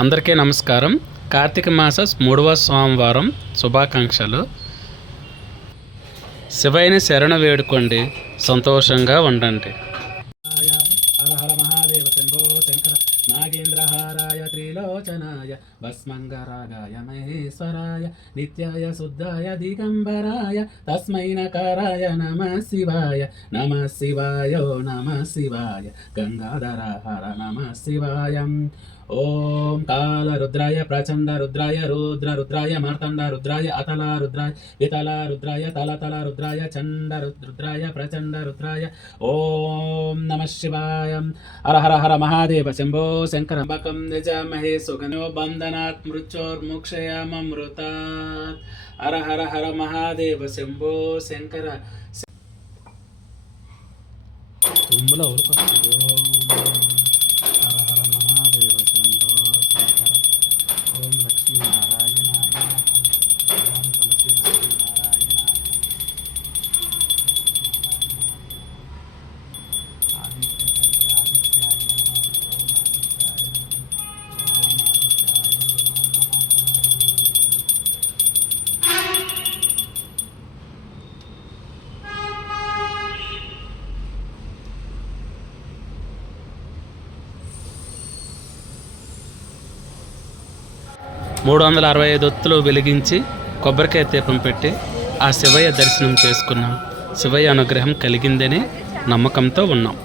అందరికీ నమస్కారం. కార్తీక మాస 3వ సోమవారం శుభాకాంక్షలు. శివయ్యని శరణ వేడుకోండి, సంతోషంగా ఉండండి. నాగేంద్రహారాయ త్రిలోచనాయ భస్మంగరాగాయ మహేశ్వరాయ నిత్యాయ శుద్ధాయ దిగంబరాయ తస్మై నకారాయ నమః శివాయ నమః శివాయ నమః శివాయ గంగాధర హర నమః శివాయ. ఓం కాల రుద్రాయ ప్రచండ రుద్రాయ రుద్ర రుద్రాయ మార్తండ రుద్రాయ అతల రుద్రాయ వితల రుద్రాయ తలతల రుద్రాయ చండ రుద్రాయ ప్రచండ రుద్రాయ. ఓం నమః శివాయ. హర హర హర మహాదేవ శంభో శంకర. బకం నిజమహే సుగనో బంధనాత్ మృత్యోర్ముక్షయామృతాత్. హర హర హర మహాదేవ శంభో శంకర. తుమ్ములో హర హర మహాదేవ శంభో శంకర. ఓం లక్ష్మీ నారాయణాయ నమః. ఓం తులసి లక్ష్మీ నారాయణాయ నమః. ఆదిత్యాయ నమః. ఓం ఆదిత్యాయ నమః. ఓం ఆదిత్యాయ నమః. 365 ఒత్తులు వెలిగించి కొబ్బరికాయ దీపం పెట్టి ఆ శివయ్య దర్శనం చేసుకున్నాం. శివయ్య అనుగ్రహం కలిగిందనే నమ్మకంతో ఉన్నాం.